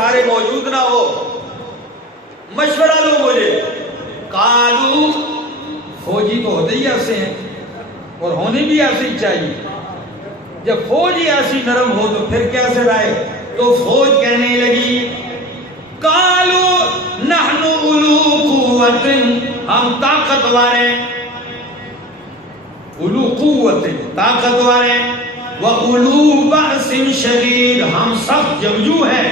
سارے موجود نہ ہو، مشورہ دو مجھے۔ قالو، فوجی تو ہوتے ہی ایسے ہیں اور ہونے بھی ایسے ہی چاہیے، جب فوج ہی ایسی نرم ہو تو پھر کیسے رائے؟ تو فوج کہنے لگی قالو نحن اولو قوت، ہم طاقتور ہیں، اولو قوت طاقتور ہیں، وَأُولُو بَأْسٍ شَدِيدٍ ہم سخت جنگجو ہیں،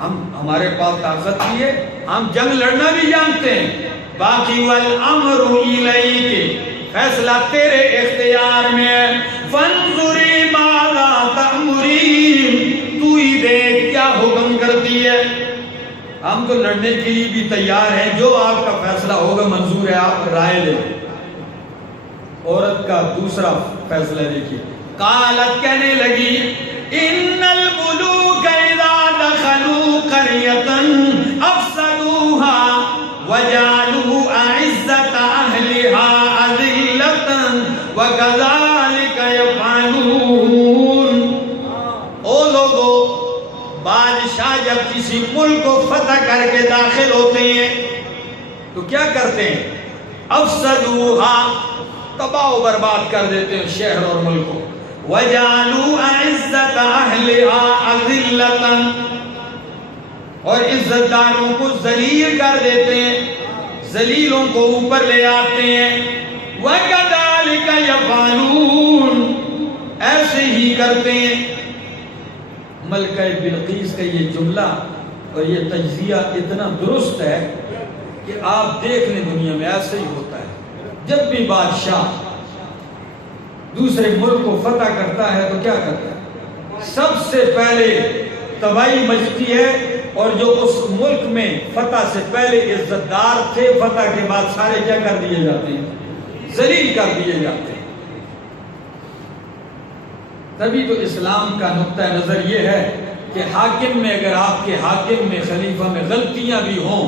ہمارے پاس طاقت بھی ہے، ہم جنگ لڑنا بھی جانتے ہیں۔ باقی وَالْأَمْرُ إِلَيْكِ، فیصلہ تیرے اختیار میں ہے، فَانْظُرِي مَاذَا تَأْمُرِينَ، تو ہی دیکھ کیا حکم کرتی ہے، ہم تو لڑنے کے لیے بھی تیار ہیں، جو آپ کا فیصلہ ہوگا منظور ہے، آپ رائے لیں۔ عورت کا دوسرا فیصلہ دیکھیے، قالت کہنے لگی ان الملوک اذا دخلوا قریة افسدوها وجعلوا اعزة اہلها اذلة وكذلك يفعلون۔ او لوگو، بادشاہ جب کسی ملک کو فتح کر کے داخل ہوتے ہیں تو کیا کرتے ہیں؟ افسدوها، تباہ و برباد کر دیتے ہیں شہر اور ملک کو۔ وَجَعَلُوا أَعِزَّةَ أَهْلِهَا أَذِلَّةً، اور عزت داروں کو ذلیل کر دیتے ہیں، ذلیلوں کو اوپر لے آتے ہیں۔ وَكَذَلِكَ يَفْعَلُونَ، ایسے ہی کرتے ہیں۔ ملکہ بلقیس کا یہ جملہ اور یہ تجزیہ اتنا درست ہے کہ آپ دیکھ لیں دنیا میں ایسے ہی ہوتا ہے، جب بھی بادشاہ دوسرے ملک کو فتح کرتا ہے تو کیا کرتا ہے؟ سب سے پہلے تباہی مچتی ہے، اور جو اس ملک میں فتح سے پہلے عزت دار تھے فتح کے بعد سارے کیا کر دیے جاتے ہیں؟ ذلیل کر دیے جاتے ہیں۔ تبھی تو اسلام کا نقطہ نظر یہ ہے کہ حاکم میں، اگر آپ کے حاکم میں، خلیفہ میں غلطیاں بھی ہوں،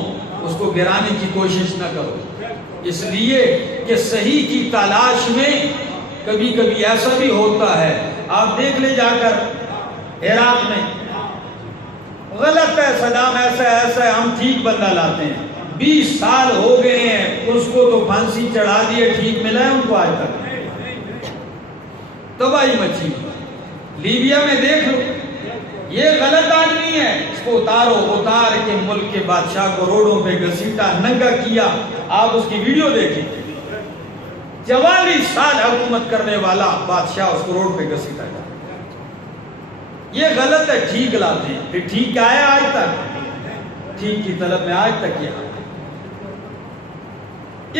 اس کو گرانے کی کوشش نہ کرو، اس لیے کہ صحیح کی تلاش میں کبھی کبھی ایسا بھی ہوتا ہے۔ آپ دیکھ لیں جا کر عراق میں، غلط ہے صدام ایسا ہے، ہم ٹھیک بندہ لاتے ہیں، 20 سال ہو گئے ہیں، اس کو تو پھانسی چڑھا دیے، ٹھیک ملا ہے ان کو آج تک، تباہی مچی۔ لیبیا میں دیکھ لو، یہ غلط آدمی ہے، اس کو اتار کے ملک کے بادشاہ کو روڈوں پہ گھسیٹا، ننگا کیا۔ آپ اس کی ویڈیو دیکھیں، 44 سال حکومت کرنے والا بادشاہ اس کو روڈ پہ گھسیٹا گیا۔ یہ غلط ہے، ٹھیک لاتے ہیں، پھر ٹھیک کیا ہے آج تک؟ ٹھیک کی طلب میں آج تک کیا؟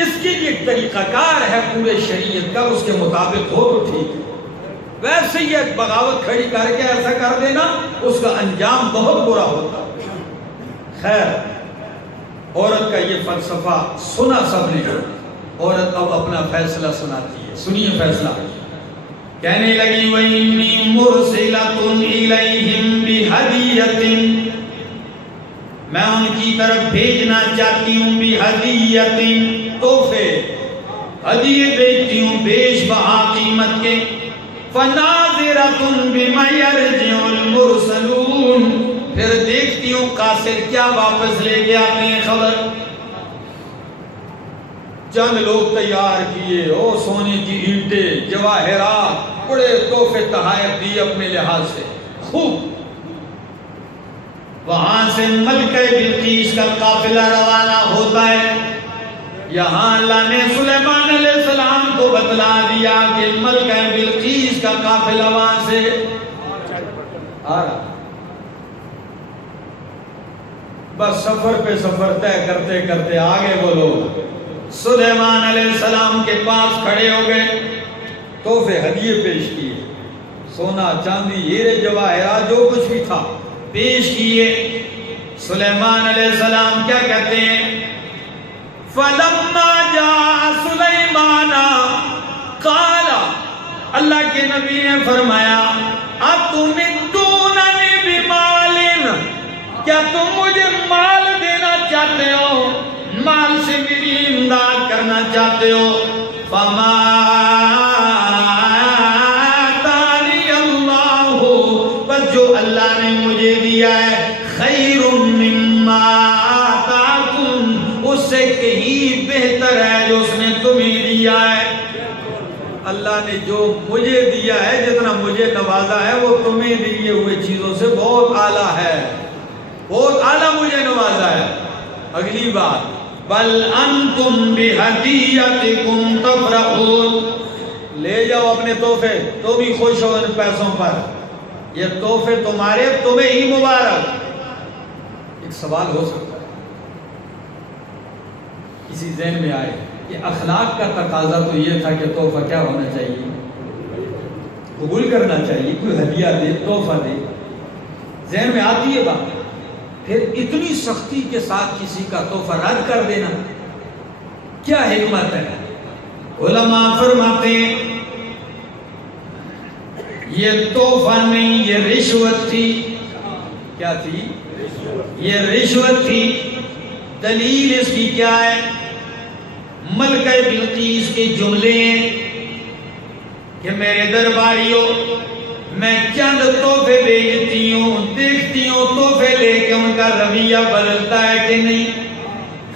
اس کی ایک طریقہ کار ہے پورے شریعت کا، اس کے مطابق ہو تو ٹھیک ہے، ویسے ہی ایک بغاوت کھڑی کر کے ایسا کر دینا، اس کا انجام بہت برا ہوتا۔ خیر، عورت کا یہ فلسفہ سنا سب نے، عورت اب اپنا فیصلہ سناتی ہے۔ سنیے فیصلہ، کہنے لگی وَإِنِّي مُرْسِلَةٌ إِلَيْهِمْ بِهَدِيَّةٍ، میں ان کی طرف بھیجنا چاہتی ہوں بِهَدِيَّةٍ، تحفے، ہدیے بھیجتی ہوں بیش بہا قیمت کے۔ فَنَاظِرَةٌ بِمَا يَرْجِعُ الْمُرْسَلُونَ، پھر دیکھتی ہوں قاصر کیا واپس لے کے آتے ہیں خبر۔ چند لوگ تیار کیے، او سونے کی اینٹیں، جواہرات، بڑے تحفے تحائف دیے اپنے لحاظ سے خوب۔ وہاں سے ملکہ بلقیس کا قافلہ روانہ ہوتا ہے۔ یہاں اللہ نے سلیمان علیہ السلام کو بتلا دیا کہ ملکہ بلقیس کا قافلہ وہاں سے آ رہا۔ بس سفر پہ سفر طے کرتے کرتے آگے وہ لوگ سلیمان علیہ السلام کے پاس کھڑے ہو گئے، تحفے ہدیے پیش کیے، سونا چاندی ہیرے جواہرات جو کچھ بھی تھا پیش کیے۔ سلیمان علیہ السلام کیا کہتے ہیں؟ فَلَمَّا جَاءَ سُلَيْمَانَ قَالَ، اللہ کے نبی نے فرمایا أَتُمِدُّونَنِي بِمَالٍ، کیا تم مجھے مال دینا چاہتے ہو، مال سے میری امداد کرنا چاہتے ہو؟ فَمَا آتَانِيَ اللَّهُ، بس جو اللہ نے مجھے دی دیا ہے خیر مما آتاکم، اس سے کہیں بہتر ہے جو اس نے تمہیں دیا ہے۔ اللہ نے جو مجھے دیا ہے، جتنا مجھے نوازا ہے، وہ تمہیں دیے ہوئے چیزوں سے بہت اعلیٰ ہے، بہت اعلیٰ مجھے نوازا ہے۔ اگلی بات، بل انتم بہدیتکم تفرحون، لے جاؤ اپنے تحفے، تو بھی خوش ہو ان پیسوں پر، یہ تحفے تمہارے، تمہیں ہی مبارک۔ ایک سوال ہو سکتا ہے کسی ذہن میں آئے کہ اخلاق کا تقاضا تو یہ تھا کہ تحفہ کیا ہونا چاہیے؟ قبول کرنا چاہیے، کوئی ہدیہ دے، تحفہ دے، ذہن میں آتی ہے بات۔ پھر اتنی سختی کے ساتھ کسی کا تحفہ رد کر دینا، کیا حکمت ہے؟ علماء فرماتے ہیں یہ تحفہ نہیں، یہ رشوت تھی۔ کیا تھی؟ یہ رشوت تھی۔ دلیل اس کی کیا ہے؟ ملکہ بلقیس کے جملے ہیں کہ میرے درباریوں، میں چند تحفے بھیجتی ہوں، دیکھتی ہوں تحفے لے کے ان کا رویہ بدلتا ہے کہ نہیں،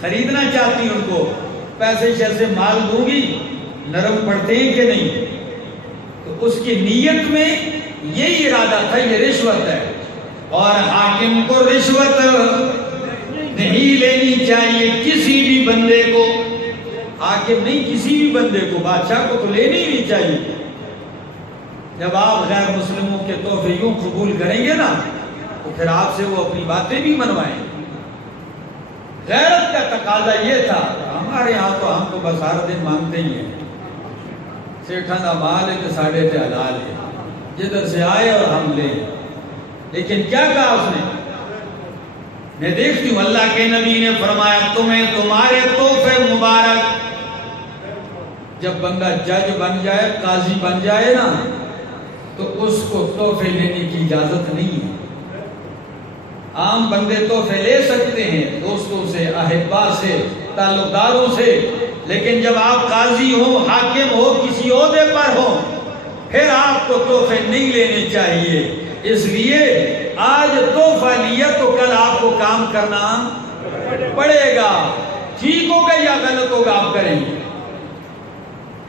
خریدنا چاہتی ہوں ان کو، پیسے سے مال دوں گی، نرم پڑتے ہیں کہ نہیں۔ تو اس کی نیت میں یہی ارادہ تھا، یہ رشوت ہے، اور حاکم کو رشوت نہیں لینی چاہیے، کسی بھی بندے کو، حاکم نہیں کسی بھی بندے کو، بادشاہ کو تو لینی ہی نہیں چاہیے۔ جب آپ غیر مسلموں کے تحفے یوں قبول کریں گے نا، تو پھر آپ سے وہ اپنی باتیں بھی منوائیں گے۔ غیرت کا تقاضا یہ تھا، ہمارے ہاں تو ہم تو بس ہر دن مانگتے ہی ہیں، سیٹھا دا مال ہے کہ ساڑھے تے حلال ہے، جدھر سے آئے اور ہم لیں۔ لیکن کیا کہا اس نے؟ میں دیکھتی ہوں اللہ کے نبی نے فرمایا تمہیں تمہارے تحفے مبارک۔ جب بندہ جج بن جائے، قاضی بن جائے نا، تو اس کو تحفے لینے کی اجازت نہیں ہے۔ عام بندے تحفے لے سکتے ہیں دوستوں سے، احبا سے، تعلق داروں سے، لیکن جب آپ قاضی ہو، حاکم ہو، کسی عہدے پر ہو، پھر آپ کو تحفے نہیں لینے چاہیے۔ اس لیے آج تحفہ لیا تو کل آپ کو کام کرنا پڑے گا، ٹھیک ہوگا یا غلط ہوگا آپ کریں گے۔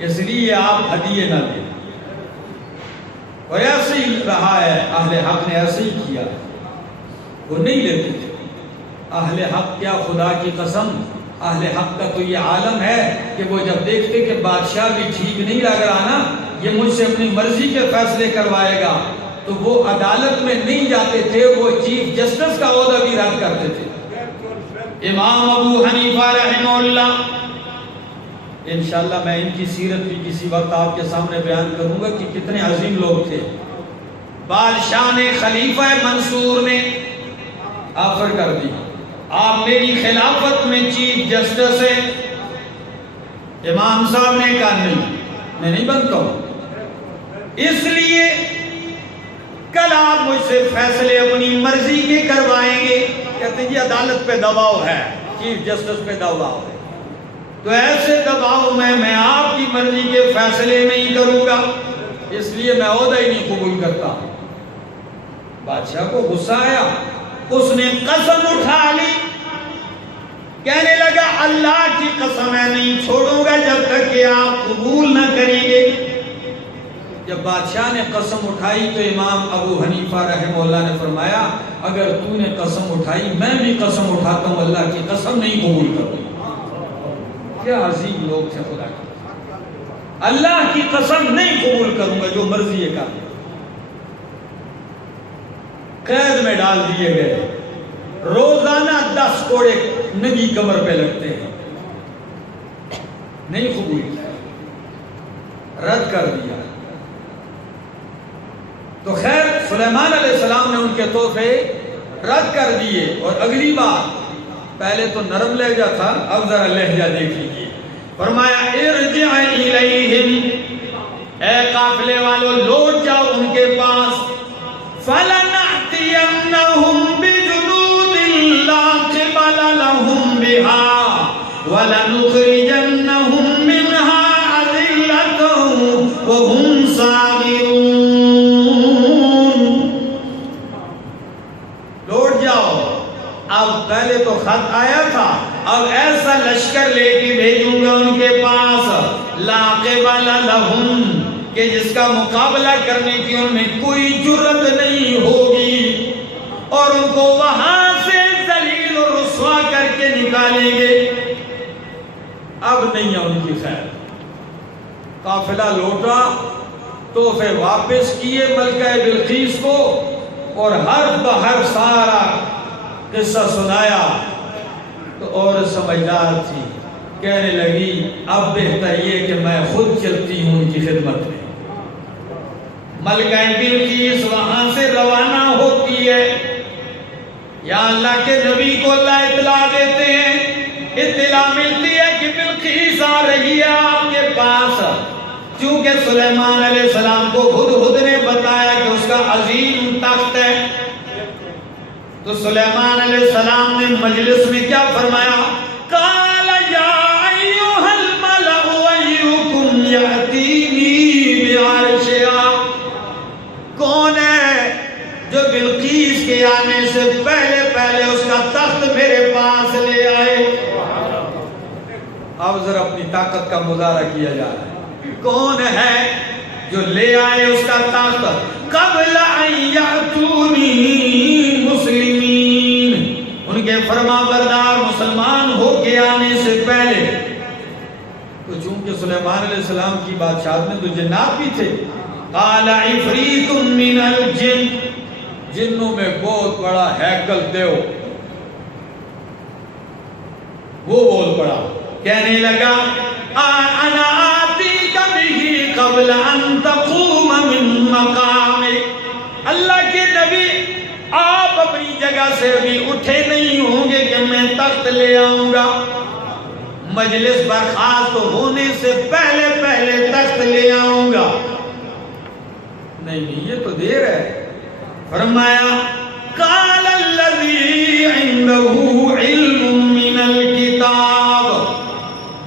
اس لیے آپ ہدیے نہ لیں، اور ایسے ہی رہا ہے، اہل حق نے ایسے ہی کیا، وہ نہیں لیتے تھے۔ اہل حق کیا، خدا کی قسم، اہل حق کا تو یہ عالم ہے کہ وہ جب دیکھتے کہ بادشاہ بھی ٹھیک نہیں لگ رہا نا، یہ مجھ سے اپنی مرضی کے فیصلے کروائے گا، تو وہ عدالت میں نہیں جاتے تھے، وہ چیف جسٹس کا عہدہ بھی رد کرتے تھے۔ امام ابو حنیفہ رحمہ اللہ، انشاءاللہ میں ان کی سیرت بھی کسی وقت آپ کے سامنے بیان کروں گا کہ کتنے عظیم لوگ تھے۔ بادشاہ نے، خلیفہ منصور نے آفر کر دی، آپ میری خلافت میں چیف جسٹس ہیں۔ امام صاحب نے کہا نہیں، میں نہیں بنتا ہوں، اس لیے کل آپ مجھ سے فیصلے اپنی مرضی کے کروائیں گے۔ کہتے ہیں جی عدالت پہ دباؤ ہے، چیف جسٹس پہ دباؤ ہے، تو ایسے دباؤ میں آپ کی مرضی کے فیصلے نہیں کروں گا، اس لیے میں عہدہ ہی نہیں قبول کرتا۔ بادشاہ کو غصہ آیا، اس نے قسم اٹھا لی، کہنے لگا اللہ کی قسم میں نہیں چھوڑوں گا جب تک کہ آپ قبول نہ کریں گے۔ جب بادشاہ نے قسم اٹھائی تو امام ابو حنیفہ رحمہ اللہ نے فرمایا اگر تو نے قسم اٹھائی میں بھی قسم اٹھاتا ہوں اللہ کی قسم نہیں قبول کروں۔ کیا عظیم لوگ تھے خدا کی، اللہ کی قسم نہیں قبول کروں گا، جو مرضی ہے کر۔ قید میں ڈال دیے گئے، روزانہ 10 کوڑے ننگی کمر پہ لگتے ہیں، نہیں قبول کیا، رد کر دیا۔ تو خیر سلیمان علیہ السلام نے ان کے تحفے رد کر دیے۔ اور اگلی بات، پہلے تو نرم لہجہ تھا، اب ذرا لہجہ دیکھ لیجیے، فرمایا ارجع الیہم، اے قافلے والوں لوٹ جاؤ ان کے پاس، فَلَنَأْتِيَنَّهُمْ بِجُنُودٍ لَا قِبَلَ لَهُمْ بِهَا وَلَنُخْرِجَنَّهُمْ مِنْهَا أَذِلَّةً وَهُمْ صَاغِرُونَ۔ اب پہلے تو خط آیا تھا، اب ایسا لشکر لے کے بھیجوں گا ان کے پاس لا قبل لہم کہ جس کا مقابلہ کرنے کی ان میں کوئی جرت نہیں ہوگی، اور ان کو وہاں سے ذلیل و رسوا کر کے نکالیں گے۔ اب نہیں ہے ان کی خیر۔ قافلہ لوٹا، تحفے واپس کیے ملکہ بلقیس کو، اور ہر بہر سارا قصہ سنایا تو اور سمجھدار تھی، کہنے لگی اب بہتر یہ کہ میں خود چلتی ہوں ان کی خدمت میں۔ ملکہ بلقیس وہاں سے روانہ ہوتی ہے، یا اللہ کے نبی کو اللہ اطلاع دیتے ہیں، اطلاع ملتی ہے کہ بلقیس آ رہی ہے آپ کے پاس۔ چونکہ سلیمان علیہ السلام کو ہدہد نے بتایا کہ اس کا عظیم تخت ہے، تو سلیمان علیہ السلام نے مجلس میں کیا فرمایا؟ قال یا ایھا الملأ ایکم یأتینی بعرشہا، کون ہے جو بلقیس کے آنے سے پہلے پہلے اس کا تخت میرے پاس لے آئے؟ اب ذرا اپنی طاقت کا مظاہرہ کیا جا رہا ہے، کون ہے جو لے آئے اس کا تخت قبل ان یأتونی مسلمین، ان کے فرما بردار مسلمان ہو کے آنے سے پہلے۔ تو چونکہ سلیمان علیہ السلام کی بادشاہت میں تو جنات بھی تھے، قال عفریت من الجن، جنوں میں بہت بڑا ہیکل دیو، وہ بول پڑا، کہنے لگا انا آتیک بہ قبل ان تقوم من مقامک، اللہ کے نبی آپ اپنی جگہ سے بھی اٹھے نہیں ہوں گے کہ میں تخت لے آؤں گا، مجلس برخاست ہونے سے پہلے پہلے تخت لے آؤں گا۔ نہیں یہ تو دیر ہے۔ فرمایا قال الذی عنده علم من الکتاب،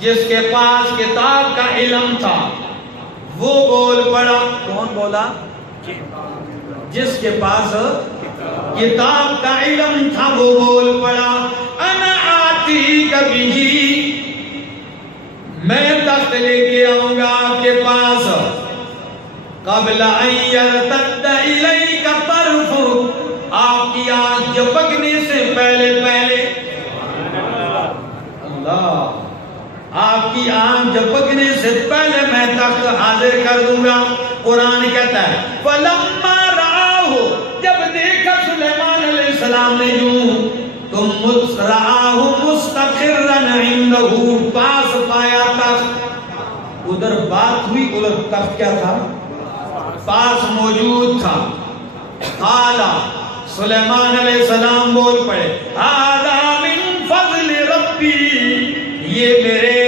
جس کے پاس کتاب کا علم تھا وہ بول پڑا۔ کون بولا؟ جس کے پاس کتاب کا علم تھا وہ بول پڑا، انا آتیک بہ، میں تخت لے کے آؤں گا آپ کے پاس قبل ان یرتد الیک طرفک، آپ کی آنکھ جھپکنے سے پہلے پہلے، اللہ، آپ کی آنکھ جھپکنے سے پہلے میں تخت حاضر کر دوں گا۔ قرآن کہتا ہے فلما رآہ، جب دیکھا سلیمان علیہ السلام نے یوں، تم رآہ مستقرا عنده، پاس پایا تخت، ادھر بات ہوئی، ادھر تخت کیا تھا؟ پاس موجود تھا۔ قال، سلیمان علیہ السلام بول پڑے ھذا من فضل ربی، یہ میرے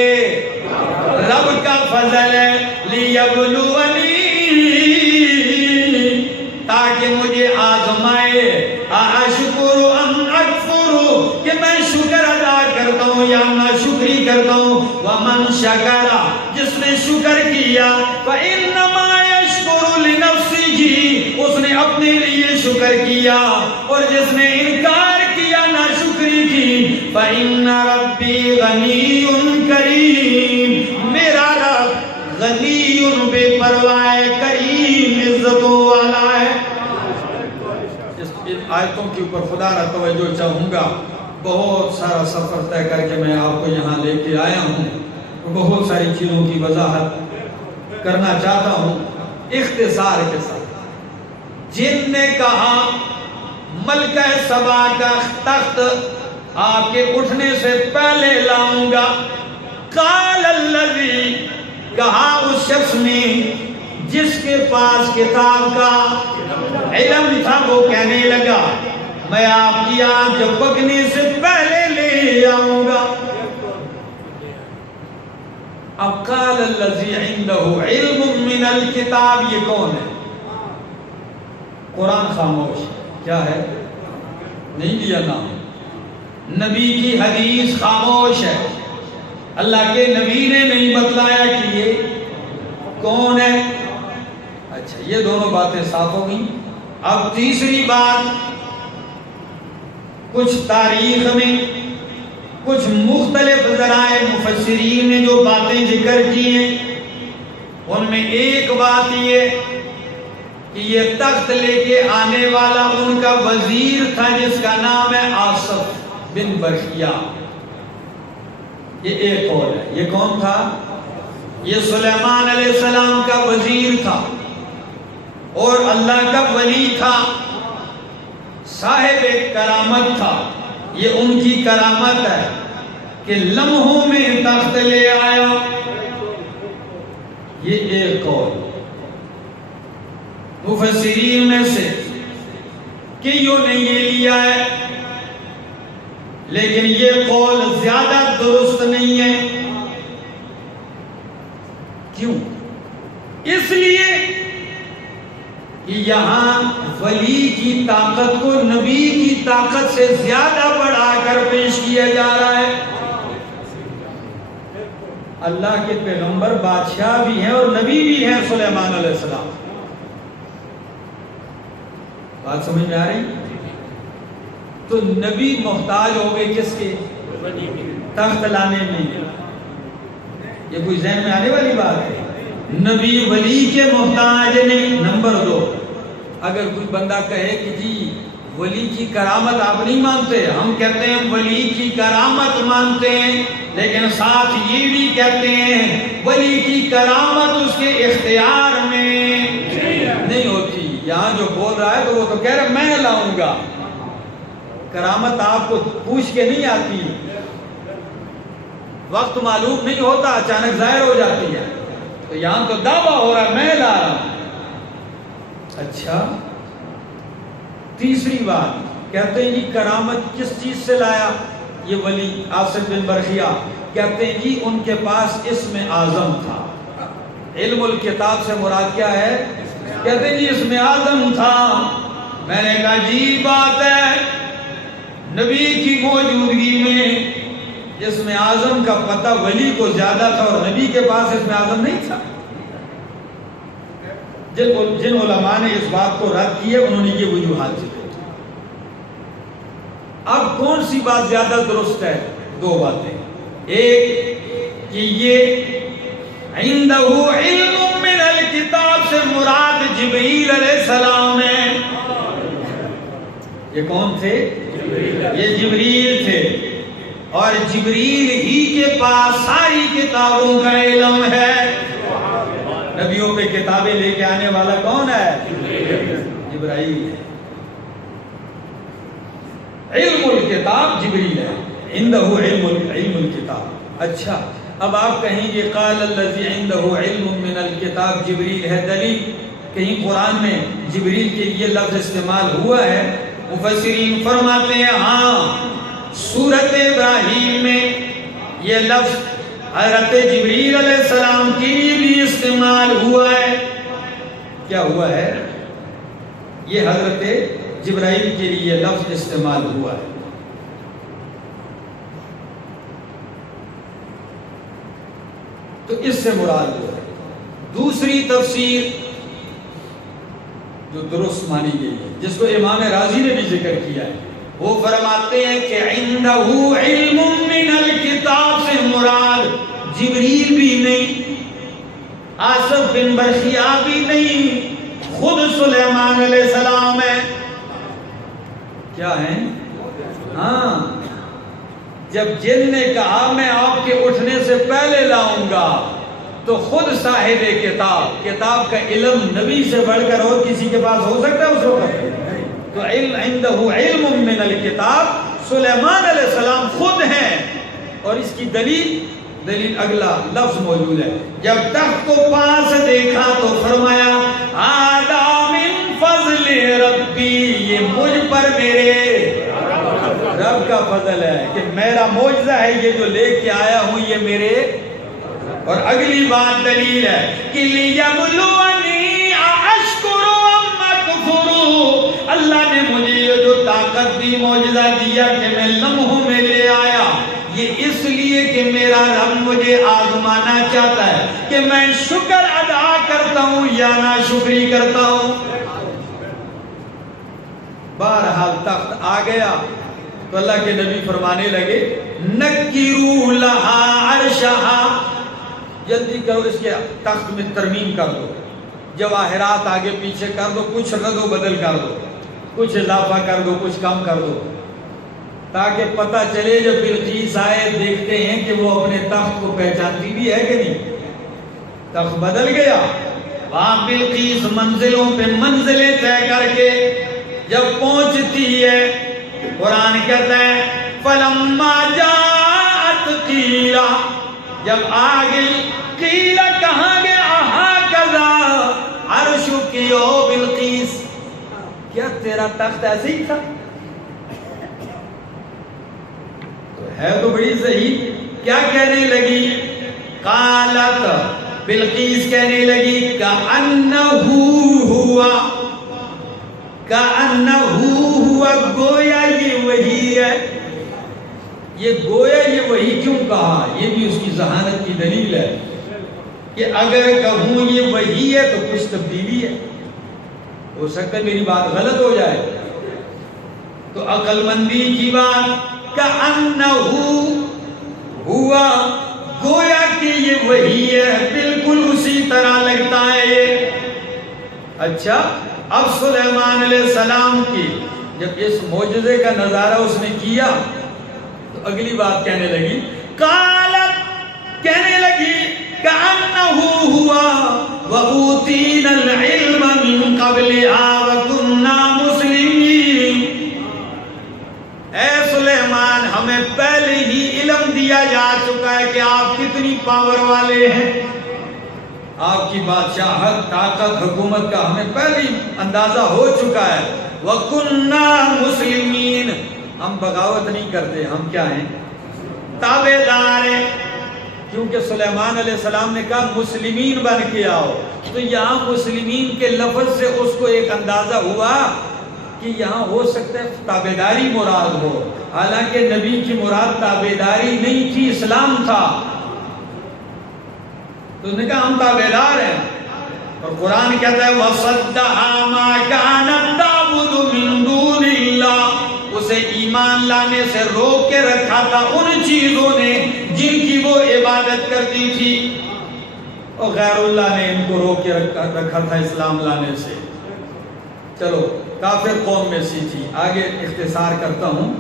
رب کا فضل ہے، لیبلونی، تاکہ مجھے آزمائے، اشکر ام اکفر، کہ میں شکر ادا کرتا ہوں یا ناشکری کرتا ہوں۔ ومن شکر، جس نے شکر کیا، فإنما یشکر لنفسہ، اس نے اپنے لیے شکر کیا، اور جس نے انکار کیا، ناشکری کی، فإن ربی غنی کریم، میرا رب غنی بے پرواہ کریم عزتوں والا ہے۔ اس آیتوں کے اوپر خدا را توجہ چاہوں گا، بہت سارا سفر طے کر کے میں آپ کو یہاں لے کے آیا ہوں، بہت ساری چیزوں کی وضاحت کرنا چاہتا ہوں اختصار کے ساتھ۔ جن نے کہا ملکہ سبا کا تخت آپ کے اٹھنے سے پہلے لاؤں گا، قال الذی، کہا اس شخص نے جس کے پاس کتاب کا علم تھا، وہ کہنے لگا میں آپ کی آنکھ جھپکنے سے پہلے لے آؤں گا۔ اب قال الذی عنده علم من الکتاب، یہ کون ہے؟ قرآن خاموش، کیا ہے؟ نہیں لیا نام، نبی کی حدیث خاموش ہے، اللہ کے نبی نے نہیں بتلایا کہ یہ کون ہے۔ اچھا، یہ دونوں باتیں صاف ہو گئی۔ اب تیسری بات، کچھ تاریخ میں کچھ مختلف ذرائع مفسرین نے جو باتیں ذکر کی ہیں ان میں ایک بات یہ کہ یہ تخت لے کے آنے والا ان کا وزیر تھا جس کا نام ہے آصف بن برخیا. یہ ایک قول ہے. یہ کون تھا؟ یہ سلیمان علیہ السلام کا وزیر تھا اور اللہ کا ولی تھا, صاحب کرامت تھا. یہ ان کی کرامت ہے کہ لمحوں میں تخت لے آیا. یہ ایک قول. مفسرین میں سے کئیوں نے یہ لیا ہے, لیکن یہ قول زیادہ درست نہیں ہے. کیوں؟ اس لیے کہ یہاں ولی کی طاقت کو نبی کی طاقت سے زیادہ بڑھا کر پیش کیا جا رہا ہے. اللہ کے پیغمبر بادشاہ بھی ہیں اور نبی بھی ہیں سلیمان علیہ السلام. بات سمجھ میں آ رہی؟ تو نبی محتاج ہو گئے کس کے؟ تخت لانے میں. یہ کوئی ذہن میں آنے والی بات ہے. نبی ولی کے محتاج نہیں. نمبر 2, اگر کوئی بندہ کہے کہ جی ولی کی کرامت آپ نہیں مانتے, ہم کہتے ہیں ولی کی کرامت مانتے ہیں, لیکن ساتھ یہ بھی کہتے ہیں ولی کی کرامت اس کے اختیار میں نہیں ہوتی. یہاں جو بول رہا ہے تو وہ تو کہہ رہا ہے میں لاؤں گا. کرامت آپ کو پوچھ کے نہیں آتی, وقت معلوم نہیں ہوتا, اچانک ظاہر ہو جاتی ہے. تو یہاں تو دعویٰ ہو رہا ہے میں لا رہا ہوں. اچھا, تیسری بات کہتے ہیں جی کرامت کس چیز سے لایا یہ ولی آصف بن برخیا؟ کہتے ہیں جی ان کے پاس اسم اعظم تھا. علم الکتاب سے مراد کیا ہے؟ کہتے ہیں جی اسم اعظم تھا. میں نے کہا جی بات ہے, نبی کی موجودگی میں اسم اعظم کا پتہ ولی کو زیادہ تھا اور نبی کے پاس اسم اعظم نہیں تھا. جن علماء نے اس بات کو رد کیے انہوں نے یہ وجوہات ذکر کی. اب کون سی بات زیادہ درست ہے؟ 2 باتیں. ایک کہ یہ عندہ علم من الکتاب سے مراد جبریل علیہ السلام ہے. یہ کون تھے؟ یہ جبریل تھے, اور جبریل ہی کے پاس ساری کتابوں کا علم ہے. نبیوں پہ کتابیں لے کے آنے والا کون ہے؟ جبرائیل ہے. علم الکتاب جبریل ہے, عندہ علم الکتاب. اچھا, اب آپ کہیں گے قال الذی عندہ علم من الکتاب جبریل ہے, دلیل کہیں قرآن میں جبریل کے یہ لفظ استعمال ہوا ہے؟ مفسرین فرماتے ہیں ہاں, سورۃ ابراہیم میں یہ لفظ حضرت جبریل علیہ السلام کے لیے بھی استعمال ہوا ہے. کیا ہوا ہے؟ یہ حضرت جبرائیل کے لیے لفظ استعمال ہوا ہے. تو اس سے مراد ہوا ہے. دوسری تفسیر جو درست مانی گئی ہے, جس کو امام رازی نے بھی ذکر کیا ہے, وہ فرماتے ہیں کہ عندہ علم من الکتاب سے مراد جبریل بھی نہیں, آصف بن برخیا بھی نہیں, خود سلیمان علیہ السلام ہے. کیا ہیں؟ ہاں, جب جن نے کہا میں آپ کے اٹھنے سے پہلے لاؤں گا تو خود صاحب کتاب کا علم نبی سے بڑھ کر اور کسی کے پاس ہو سکتا ہے اس وقت؟ تو عندہ علم من الکتاب سلیمان علیہ السلام خود ہیں. اور اس کی دلیل اگلا لفظ موجود ہے. جب تخت کو پاس دیکھا تو فرمایا ھذا من فضل ربی, یہ مجھ پر میرے رب کا فضل ہے کہ میرا معجزہ ہے یہ جو لے کے آیا ہوں یہ میرے. اور اگلی بات دلیل ہے کہ لیبلونی اشکر ام اکفر, اللہ نے مجھے یہ جو طاقت دی, معجزہ دیا کہ میں لمحوں میں لے آیا, یہ اس لیے کہ میرا رب مجھے آزمانا چاہتا ہے کہ میں شکر ادا کرتا ہوں یا ناشکری کرتا ہوں. بہرحال تخت آ گیا, تو اللہ کے نبی فرمانے لگے نکروا لہا عرشہا، جلدی کرو اس کے تخت میں ترمیم کر دو، جواہرات آگے پیچھے کر دو، کچھ رد و بدل کر دو، کچھ اضافہ کر دو، کچھ کم کر دو، تاکہ پتہ چلے جب بلقیس آئے دیکھتے ہیں کہ وہ اپنے تخت کو پہچانتی بھی ہے کہ نہیں۔ تخت بدل گیا، وہاں بلقیس منزلوں پہ منزلیں طے کر کے جب پہنچتی ہے، قرآن کہتا ہے فَلَمَّا جَاءَتْ قِيلَ، جب آ گئی، قیل کہاں گیا، هَكَذَا عَرْشُكِ او بلقیس، کیا تیرا تخت ایسے ہی تھا؟ تو ہے تو بڑی صحیح۔ کیا کہنے لگی؟ قالت، بلقیس کہنے لگی کَأَنَّهُ هُوَ، کَأَنَّهُ هُوَ، گویا یہ وہی ہے۔ یہ گویا یہ وہی کیوں کہا؟ یہ بھی اس کی ذہانت کی دلیل ہے کہ اگر کہوں یہ وہی ہے تو کچھ تبدیلی ہے، ہو سکتا ہے میری بات غلط ہو جائے، تو عقل مندی کی بات کَأَنَّهُ هُوَ، گویا کہ یہ وہی ہے، بالکل اسی طرح لگتا ہے یہ۔ اچھا، اب سلیمان علیہ السلام کی جب اس معجزے کا نظارہ اس نے کیا تو اگلی بات کہنے لگی، قالت، کہنے لگی کَأَنَّهُ هُوَ وَأُوتِينَا الْعِلْمَ مِن قَبْلِهَا وَكُنَّا مُسْلِمِينَ، اے سلیمان ہمیں پہلے ہی علم دیا جا چکا ہے کہ آپ کتنی پاور والے ہیں، آپ کی بادشاہت، طاقت، حکومت کا ہمیں پہلے ہی اندازہ ہو چکا ہے۔ وَكُنَّا مُسْلِمِينَ، ہم بغاوت نہیں کرتے، ہم کیا ہیں؟ تابعدار ہیں، کیونکہ سلیمان علیہ السلام نے کہا مسلمین بن کے آؤ، تو یہاں مسلمین کے لفظ سے اس کو ایک اندازہ ہوا کہ یہاں ہو سکتا ہے تابعداری مراد ہو، حالانکہ نبی کی مراد تابعداری نہیں تھی، اسلام تھا۔ تو اس نے کہا ہم تابعدار ہیں، اور قرآن کہتا ہے وَصَدَّهَا مَا كَانَتْ تَعْبُدُ مِن دُونِ اللَّهِ، اسے ایمان لانے سے روک کے رکھا تھا ان چیزوں نے جن کی وہ عبادت کرتی تھی، اور غیر اللہ نے ان کو روک کے رکھا تھا اسلام لانے سے۔ چلو، کافر قوم میں سی تھی۔ آگے اختصار کرتا ہوں۔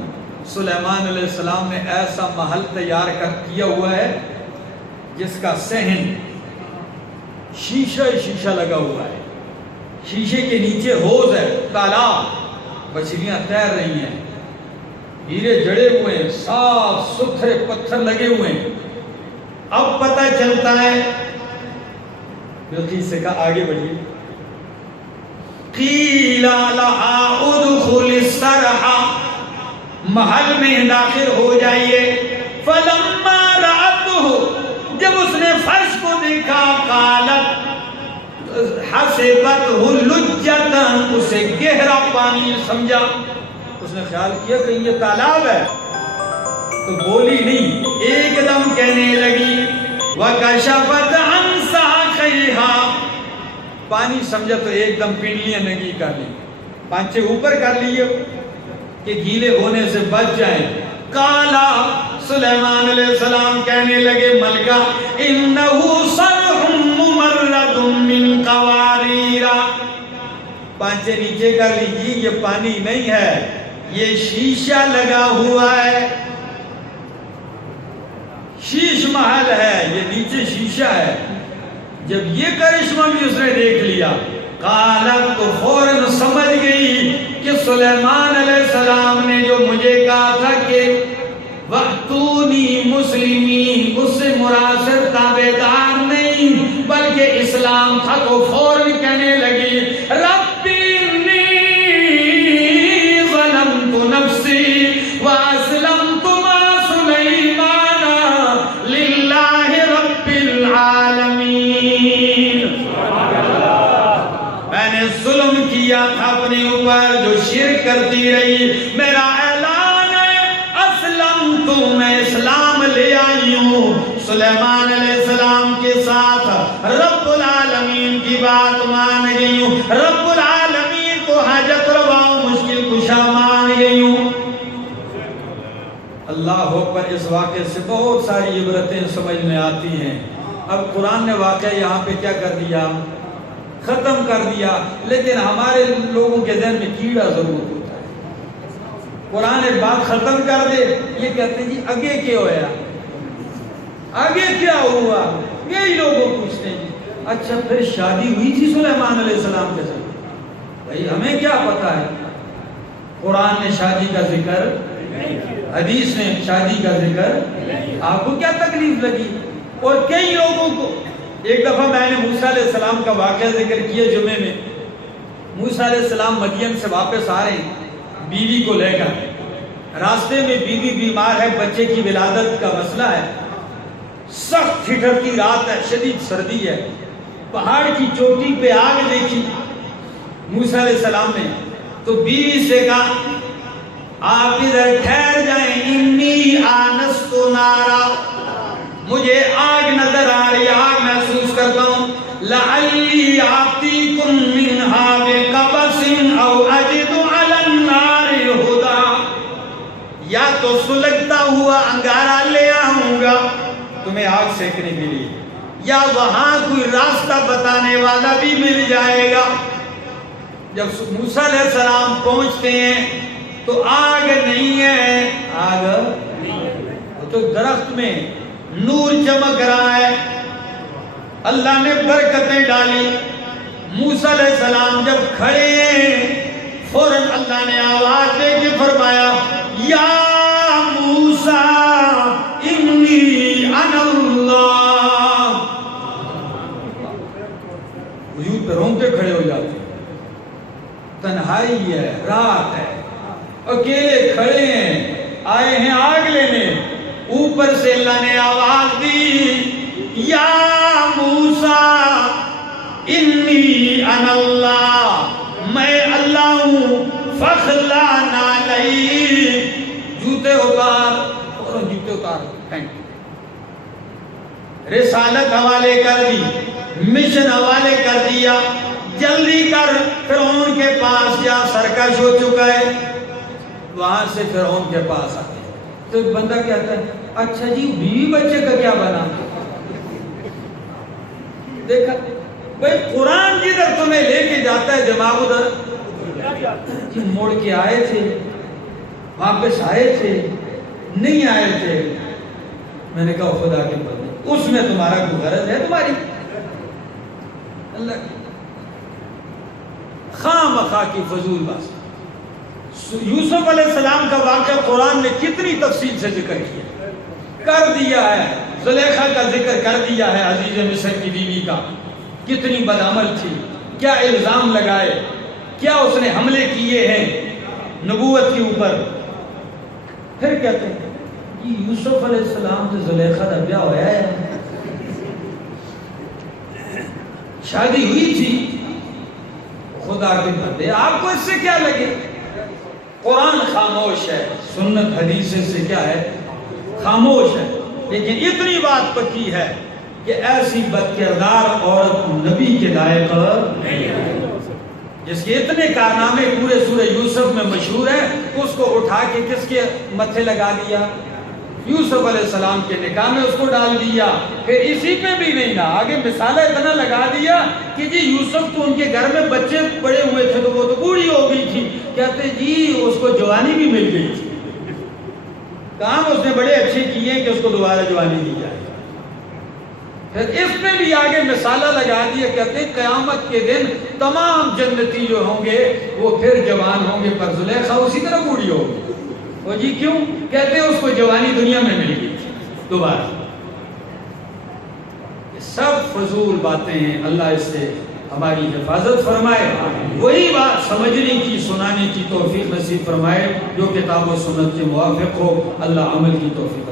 سلیمان علیہ السلام نے ایسا محل تیار کیا ہوا ہے جس کا صحن شیشہ لگا ہوا ہے، شیشے کے نیچے حوض ہے، تالاب، مچھلیاں تیر رہی ہیں، ہیرے جڑے ہوئے ہیں، صاف ستھرے پتھر لگے ہوئے ہیں۔ اب پتہ چلتا ہے، بلقیس سے کہا آگے بڑھیے، قیل لہا ادخل الصرح، محل میں داخل ہو جائیے۔ فلما رأته، جب اس نے فرش کو دیکھا، قالت، حسبته لجتا، اسے گہرا پانی سمجھا، اس نے خیال کیا کہ یہ تالاب ہے، تو بولی نہیں، ایک دم کہنے لگی وَكَشَفَتْ عَنْ سَاقَيْهَا، پانی سمجھا تو ایک دم پنڈلیاں ننگی کر لی، پانچے اوپر کر لیے کہ گیلے ہونے سے بچ جائیں۔ قالا، سلیمان علیہ السلام کہنے لگے ملکہ اِنَّهُ صَرْحٌ مُمَرَّدٌ مِّن قَوَارِيرَ، پانچے نیچے کر لیجیے، یہ پانی نہیں ہے، یہ شیشہ لگا ہوا ہے، شیش محل ہے، یہ نیچے شیشہ ہے۔ جب یہ کرشمہ بھی اس نے دیکھ لیا، قالت، تو فوراً سمجھ گئی کہ سلیمان علیہ السلام نے جو مجھے کہا تھا کہ وَأْتُونِي مُسْلِمِينَ، اس سے مراد صرف تابعدار نہیں بلکہ اسلام تھا، تو فوراً کہنے لگی رَبِّ إِنِّي ظَلَمْتُ نَفْسِي وَأَسْلَمْتُ مَعَ سُلَيْمَانَ لِلَّهِ رَبِّ الْعَالَمِينَ، میں نے ظلم کیا تھا اپنے اوپر جو شرک کرتی رہی، میرا اعلان ہے اسلمت، میں اسلام لے آئی ہوں سلیمان علیہ السلام کے ساتھ، رب العالمین کی بات مان گئی ہوں، رب العالمین کو حاجت روا مشکل کشا مان گئی ہوں۔ اللہ پر اس واقعے سے بہت ساری عبرتیں سمجھ میں آتی ہیں۔ اب قرآن نے واقعہ یہاں پہ کیا کر دیا؟ ختم کر دیا، لیکن ہمارے لوگوں کے ذہن میں کیڑا ضرور ہوتا ہے۔ قرآن ایک بات ختم کر دے، یہ کہتے ہیں جی آگے کیا ہوا، آگے کیا ہوا، یہی لوگوں پوچھتے ہیں۔ اچھا پھر شادی ہوئی تھی سلیمان علیہ السلام کے ساتھ؟ بھائی ہمیں کیا پتا ہے، قرآن نے شادی کا ذکر، حدیث نے شادی کا ذکر، آپ کو کیا تکلیف لگی؟ اور کئی لوگوں کو، ایک دفعہ میں نے موسیٰ علیہ السلام کا واقعہ ذکر کیا جمعے میں۔ موسیٰ علیہ السلام مدین سے واپس آ رہے ہیں بیوی کو لے کر، راستے میں بیوی بیمار ہے، بچے کی ولادت کا مسئلہ ہے، سخت ٹھٹھرتی رات ہے، شدید سردی ہے، پہاڑ کی چوٹی پہ آگ دیکھی موسیٰ علیہ السلام نے، تو بیوی سے کہا آپ ادھر ٹھہر جائیں، انی آنست نارا، مجھے آگ نظر آ رہی، آگ محسوس کرتا ہوں، لعلی آتیکم منہا بقبس او اجد علی النار ہدی، یا تو سلگتا ہوا انگارہ لے آؤں گا تمہیں آگ سینکنے کے لیے، یا وہاں کوئی راستہ بتانے والا بھی مل جائے گا۔ جب موسیٰ علیہ السلام پہنچتے ہیں تو آگ نہیں ہے، آگ وہ تو درخت میں نور چمک رہا ہے، اللہ نے برکتیں ڈالی۔ موسیٰ علیہ السلام جب کھڑے ہیں فوراً اللہ نے آواز دے کے فرمایا یا موسیٰ انی انا اللہ، وجود پہ رونگٹے کھڑے ہو جاتے ہیں۔ تنہائی ہے، رات ہے، اکیلے کھڑے ہیں، آئے ہیں آگ لینے، اوپر سے اللہ نے آواز دی یا موسیٰ انی انا اللہ، میں اللہ ہوں، فخلا نعلی، جوتے اتار، اور جوتے اتار پھینک، رسالت حوالے کر دی، مشن حوالے کر دیا، جلدی کر فرعون کے پاس جا، سرکش ہو چکا ہے۔ وہاں سے فرعون کے پاس آتے تو بندہ کہتا ہے اچھا جی بیوی بچے کا کیا بنا؟ دیکھا بھئی قرآن جدھر تمہیں لے کے جاتا ہے دماغ ادھر، جی موڑ کے آئے تھے، واپس آئے تھے، نہیں آئے تھے۔ میں نے کہا خدا کے بندے، اس میں تمہارا کوئی غرض ہے تمہاری؟ اللہ کی خواہ مخواہ کی فضول بات۔ یوسف علیہ السلام کا واقعہ قرآن نے کتنی تفصیل سے ذکر کیا، کر دیا ہے، زلیخا کا ذکر کر دیا ہے، عزیز مصر کی بیوی کا، کتنی بدعمل تھی، کیا الزام لگائے، کیا اس نے حملے کیے ہیں نبوت کے اوپر۔ پھر کہتے ہیں یہ یوسف علیہ السلام سے زلیخا کا بیاہ ہوا ہے، شادی ہوئی تھی۔ خدا کے بندے آپ کو اس سے کیا لگے؟ قرآن خاموش ہے، سنت حدیث سے کیا ہے؟ خاموش ہے، لیکن اتنی بات پکی ہے کہ ایسی بد کردار عورت نبی کے لائق نہیں ہے، جس کے اتنے کارنامے پورے سورہ یوسف میں مشہور ہیں، اس کو اٹھا کے کس کے متھے لگا دیا؟ یوسف علیہ السلام کے نکاح میں اس کو ڈال دیا۔ پھر اسی پہ بھی نہیں نا، آگے مثالہ اتنا لگا دیا کہ جی یوسف تو ان کے گھر میں بچے پڑے ہوئے تھے تو وہ تو بوڑھی ہو گئی تھی، کہتے جی اس کو جوانی بھی مل گئی تھی، کام اس نے بڑے اچھے کیے کہ اس کو دوبارہ جوانی دی جائے۔ پھر اس پہ بھی آگے مثالہ لگا دیا، کہتے قیامت کے دن تمام جنتی جو ہوں گے وہ پھر جوان ہوں گے، پر زلیخا اسی طرح بوڑھی ہوگی۔ وہ جی کیوں؟ کہتے ہیں اس کو جوانی دنیا میں مل گئی تھی دوبارہ۔ یہ سب فضول باتیں ہیں، اللہ اس سے ہماری حفاظت فرمائے، وہی بات سمجھنے کی سنانے کی توفیق نصیب فرمائے جو کتاب و سنت کے موافق ہو، اللہ عمل کی توفیق